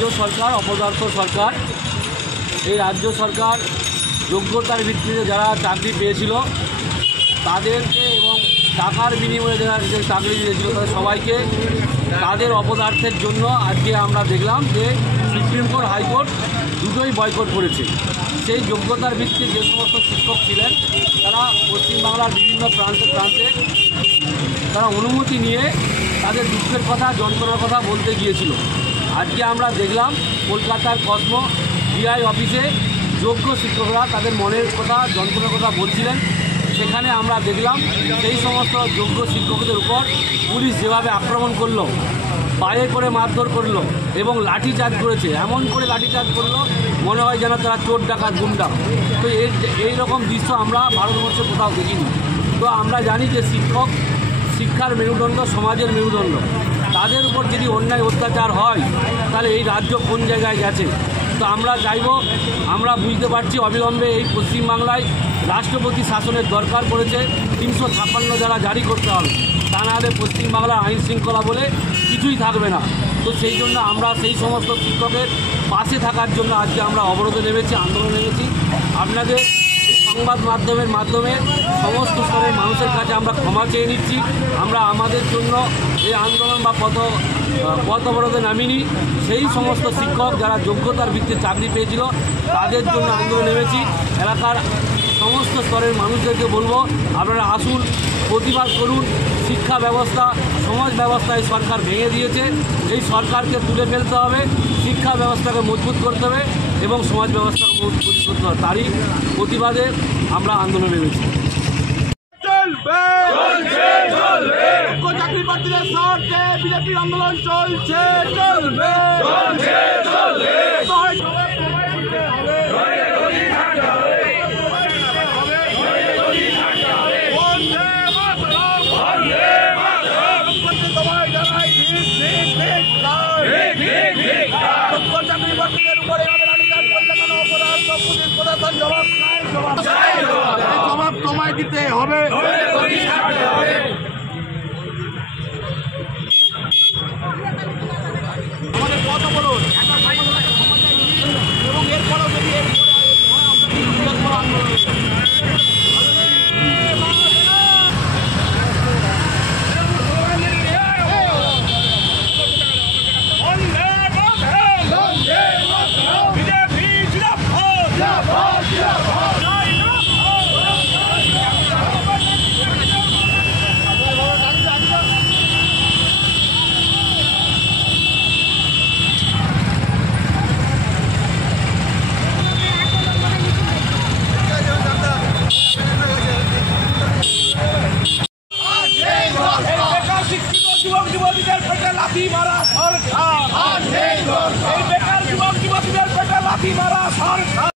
রাজ্য সরকার অপদার্থ সরকার। এই রাজ্য সরকার যোগ্যতার ভিত্তিতে যারা চাকরি পেয়েছিল তাদেরকে এবং টাকার বিনিময়ে যারা চাকরি দিয়েছিল তাদের সবাইকে তাদের অপদার্থের জন্য আজকে আমরা দেখলাম যে সুপ্রিম কোর্ট হাইকোর্ট দুটোই বয়কট করেছে। সেই যোগ্যতার ভিত্তিতে যে সমস্ত শিক্ষক ছিলেন তারা পশ্চিমবাংলার বিভিন্ন প্রান্তে তারা অনুমতি নিয়ে তাদের দুঃখের কথা যন্ত্রণার কথা বলতে গিয়েছিল। আজকে আমরা দেখলাম কলকাতার কসমো ডিআই অফিসে যোগ্য শিক্ষকরা তাদের মনের কথা যন্ত্রণার কথা বলছিলেন। সেখানে আমরা দেখলাম সেই সমস্ত যোগ্য শিক্ষকদের উপর পুলিশ যেভাবে আক্রমণ করলো, পায়ে করে মারধর করলো এবং লাঠিচার্জ করেছে। এমন করে লাঠিচার্জ করলো মনে হয় যেন তারা চোর ডাকাত গুন্ডা। তো এই রকম দৃশ্য আমরা ভারতবর্ষে কোথাও দেখিনি। তো আমরা জানি যে শিক্ষার মেরুদণ্ড সমাজের মেরুদণ্ড, তাদের উপর যদি অন্যায় অত্যাচার হয় তাহলে এই রাজ্য কোন জায়গায় গেছে। তো আমরা চাইব, আমরা বুঝতে পারছি অবিলম্বে এই পশ্চিমবাংলায় রাষ্ট্রপতি শাসনের দরকার পড়েছে। 356 দ্বারা জারি করতে হবে, তা নাহলে পশ্চিমবাংলার আইন শৃঙ্খলা বলে কিছুই থাকবে না। তো সেই জন্য আমরা সেই সমস্ত শিক্ষকের পাশে থাকার জন্য আজকে আমরা অবরোধে নেমেছি, আন্দোলনে নেমেছি। আপনাদের সংবাদ মাধ্যমের মাধ্যমে সমস্ত স্তরের মানুষের কাছে আমরা ক্ষমা চেয়ে নিচ্ছি। আমরা আমাদের জন্য এই আন্দোলন বা পথ অবরোধে নামিনি। সেই সমস্ত শিক্ষক যারা যোগ্যতার ভিত্তিতে চাকরি পেয়েছিল তাদের জন্য আন্দোলনে নেমেছি। এলাকার সমস্ত স্তরের মানুষদেরকে বলবো, আপনারা আসুন, প্রতিবাদ করুন। শিক্ষা ব্যবস্থা সমাজ ব্যবস্থায় সরকার ভেঙে দিয়েছে, এই সরকারকে তুলে ফেলতে হবে, শিক্ষা ব্যবস্থাকে মজবুত করতে হবে এবং সমাজ ব্যবস্থাকে মজবুত করতে হবে। তারই প্রতিবাদে আমরা আন্দোলনে নেমেছি। চাকরি প্রার্থীদের স্বার্থে বিজেপির আন্দোলন চলছে, চলবে। চাকরি প্রার্থীদের উপরে জবাব তোমায় দিতে হবে। আমাদের কত বড় এবং এরপরেও যদি যুবক-যুবতীদের পেটে লাথি মারা সরকার, এই বেকার যুবক-যুবতীদের পেটে লাথি মারা সরকার।